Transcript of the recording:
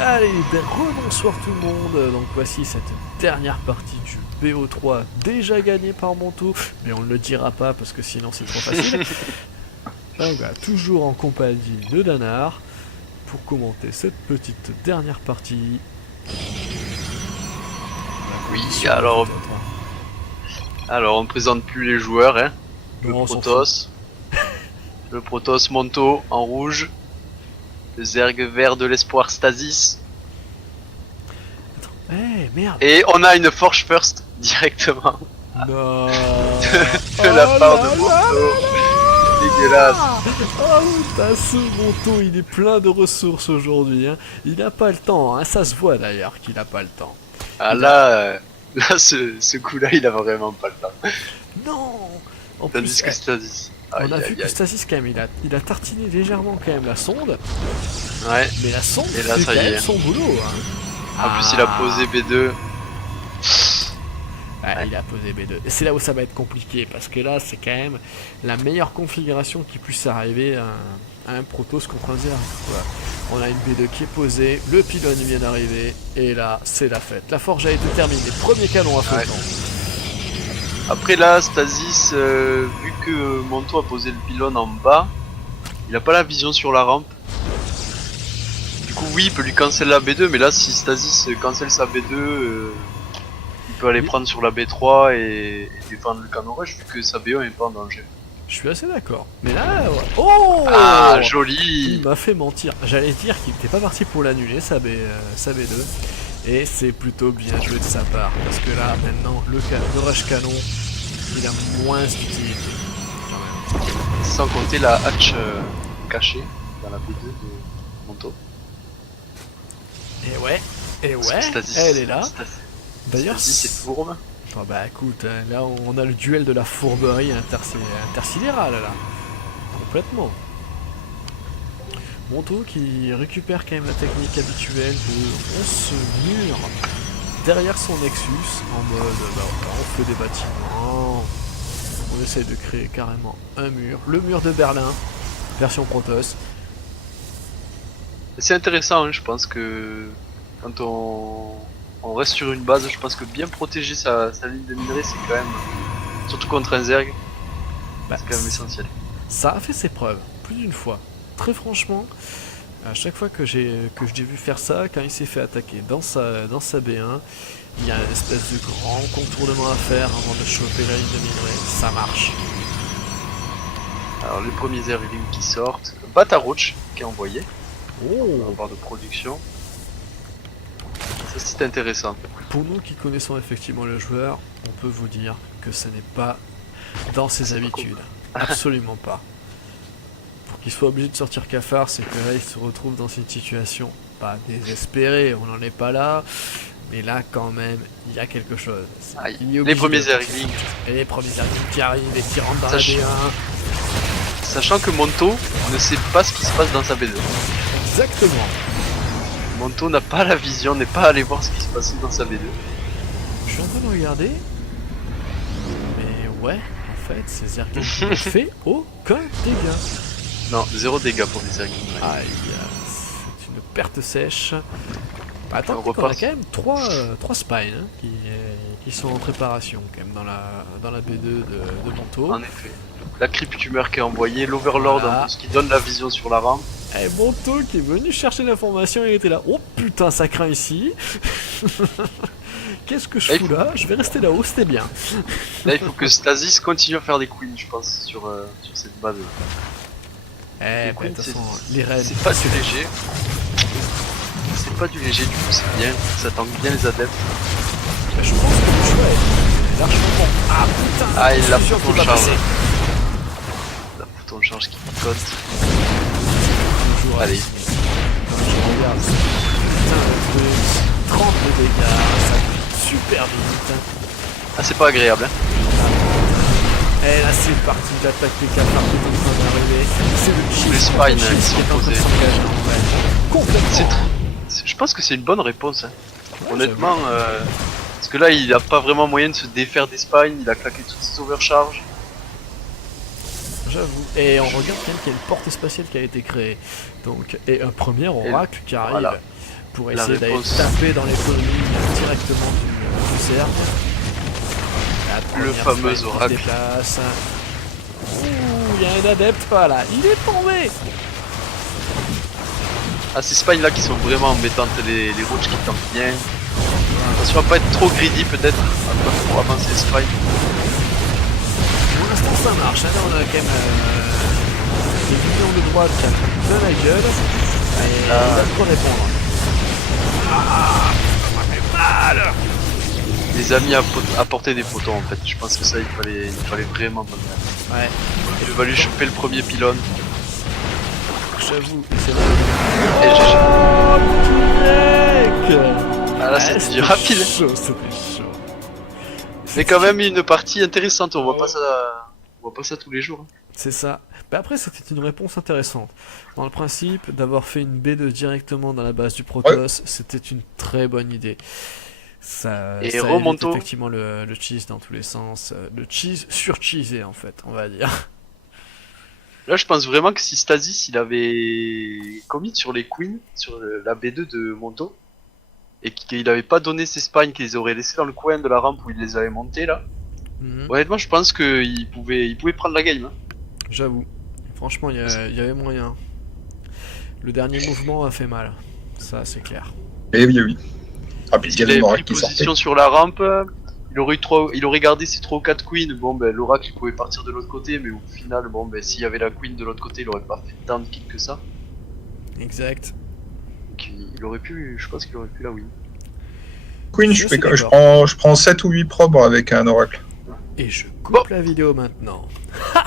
Allez, ben rebonsoir tout le monde. Donc voici cette dernière partie du BO3 déjà gagnée par Monto, mais on ne le dira pas parce que sinon c'est trop facile. Donc voilà, toujours en compagnie de Danar pour commenter cette petite dernière partie. Oui, Sur alors, peut-être, hein. alors on présente plus les joueurs, hein. Le Non, on s'en fout. Protoss, le Protoss Monto en rouge, le Zerg vert de l'espoir Stasis, Eh merde. et on a une Forge First directement Non. de la Oh part de là là Monto. là Dégueulasse. là. Oh putain, ce Monto, il est plein de ressources aujourd'hui, hein. Il n'a pas le temps, hein. Ça se voit d'ailleurs qu'il n'a pas le temps. Ah Il a... là, là ce coup-là, il a vraiment pas le temps. Non. En plus, Tandis que Stasis. on Aïe a vu aïe que aïe. Stasis quand même, il a tartiné légèrement quand même la sonde, Ouais, mais la sonde et là fait ça quand y même est. son boulot, hein. En plus il a posé B2. Ah, Ouais. il a posé B2. Et c'est là où ça va être compliqué, parce que là, c'est quand même la meilleure configuration qui puisse arriver à un Protoss contre un Zerg. Voilà. On a une B2 qui est posée, le pylône vient d'arriver, et là, c'est la fête. La forge a été terminée, premier canon à feu Ouais. de temps. Après là, Stasis, vu que Monto a posé le pylône en bas, il a pas la vision sur la rampe. Du coup, oui, il peut lui cancel la B2, mais là, si Stasis cancel sa B2, il peut aller Oui. prendre sur la B3 et défendre le canon rush, vu que sa B1 est pas en danger. Je suis assez d'accord. Mais là, ouais. Oh, Ah, il joli. m'a fait mentir. J'allais dire qu'il n'était pas parti pour l'annuler, sa B2. Et c'est plutôt bien joué de sa part. Parce que là, maintenant, le rush canon, il a moins d'utilité. Quand même. Sans compter la hatch cachée dans la B2 de Monto. Et Parce que ouais, Stasis, elle est là. D'ailleurs, Stasis est fourbe. oh bah écoute, hein, là on a le duel de la fourberie intersidérale là. Complètement. Monto qui récupère quand même la technique habituelle de on se mure derrière son Nexus en mode bah, on fait des bâtiments, on essaie de créer carrément un mur, le mur de Berlin, version Protoss. C'est intéressant, hein, je pense que quand on reste sur une base, je pense que bien protéger sa ligne de minerai, c'est quand même, surtout contre un Zerg, Bah, c'est quand même essentiel. ça a fait ses preuves, plus d'une fois. Très franchement, à chaque fois que je l'ai vu faire ça, quand il s'est fait attaquer dans sa B1, il y a une espèce de grand contournement à faire avant de choper la ligne de minerai. Ça marche. Alors les premiers Zerglings qui sortent, Bataroach qui est envoyé, en Oh, barre de production, ça c'est intéressant. pour nous qui connaissons effectivement le joueur, on peut vous dire que ce n'est pas dans ses C'est pas habitudes. Absolument pas. Pour qu'il soit obligé de sortir cafard, c'est que là il se retrouve dans une situation pas désespérée, on n'en est pas là, mais là quand même il y a quelque chose. Aïe. Il est Les obligé premiers de- Zerglings, Et les premiers Zerglings qui arrivent et qui rentrent dans Sach- la B1. sachant que Monto ne sait pas ce qui se passe dans sa B2. Exactement. Monto n'a pas la vision, n'est pas allé voir ce qui se passait dans sa B2. Je suis en train de regarder. Mais ouais, en fait, ces Zerglings n'ont fait aucun dégât. Non, 0 dégâts pour les Zerglings. Ouais. Aïe, c'est une perte sèche. Bah, attends, On on a repart. quand même 3 spines hein, qui sont en préparation quand même dans la B2 de Monto. En effet. La Cryptumeur qui est envoyée, l'Overlord Voilà. en plus qui donne la vision sur la rampe. Et Monto qui est venu chercher l'information, il était là. Oh putain, ça craint ici. Qu'est-ce que je Et fous là? Je vais rester là-haut, c'était bien. Là, il faut que Stasis continue à faire des queens, je pense, sur cette base. Eh, Les bah, queens, de toute façon, c'est- les raids. C'est pas du léger. C'est pas du léger, du coup, c'est bien. Ça tangue bien les adeptes. Bah, je pense que le choix est largement bon. Ah putain, Ah, il l'a confusion foutu qui en va charge. passer. La photo en charge qui picote. Toujours Allez. Quand je regarde, putain, le truc, 30 de dégâts, ça pique super vite. Ah, c'est pas agréable, hein. Et là c'est parti, l'attaque des cafards qui est en train d'arriver. C'est le Tous les cheat, spines, le cheat ils sont qui est en train de posés. s'engager en vrai. Complètement. C'est je pense que c'est une bonne réponse, hein. Ouais, Honnêtement, parce que là, il a pas vraiment moyen de se défaire des spines, il a claqué toutes ses overcharges. J'avoue. Et on regarde quand même qu'il y a une porte spatiale qui a été créée. Donc, et un premier oracle qui arrive. voilà. pour La essayer d'aller réponse. taper dans les colonies directement du cercle. La première fameux Spine qui oracle. se déplace. Ouh, il y a un adepte, voilà, il est tombé. Ah, ces spines là qui sont vraiment embêtantes, les roaches qui tankent bien. Attention à pas être trop greedy peut-être, à pas trop avancer les spines. Pour l'instant ça marche, hein. Là on a quand même des millions de droites qui apprennent plein la gueule. Et il va trop répondre. Ah, ça m'a fait mal. Les amis apporter des photons en fait, je pense que ça il fallait vraiment pas le faire. Ouais, Il va lui choper le premier pylône. j'avoue, c'est vrai. Et GG. Oh, mec. Ah là c'était du rapide. Chaud, c'était chaud. Mais quand même une partie intéressante, on voit pas ça tous les jours. Hein. C'est ça. Mais après, c'était une réponse intéressante. Dans le principe, d'avoir fait une B2 directement dans la base du Protoss, c'était une très bonne idée. Ça Et évite remonto. effectivement le cheese dans tous les sens. Le cheese sur-cheesé, en fait, on va dire. Là je pense vraiment que si Stasis il avait commit sur les queens, sur la B2 de Monto, et qu'il avait pas donné ses spines, qu'il les aurait laissés dans le coin de la rampe où il les avait montés là, Mhm. honnêtement je pense qu'il pouvait prendre la game. Hein. J'avoue. Franchement, il y avait moyen. Le dernier mouvement a fait mal. Ça, c'est clair. Eh oui, oui. Ah, puis il y S'il avait avait l'oracle pris qui sortait. position sur la rampe, il aurait gardé ses 3 ou 4 queens, bon ben l'oracle il pouvait partir de l'autre côté, mais au final bon ben s'il y avait la queen de l'autre côté il aurait pas fait tant de kills que ça. Exact. Donc je pense qu'il aurait pu la win. Queen, Je suis je d'accord. prends 7 ou 8 probes avec un oracle. Et je coupe la vidéo maintenant. Ha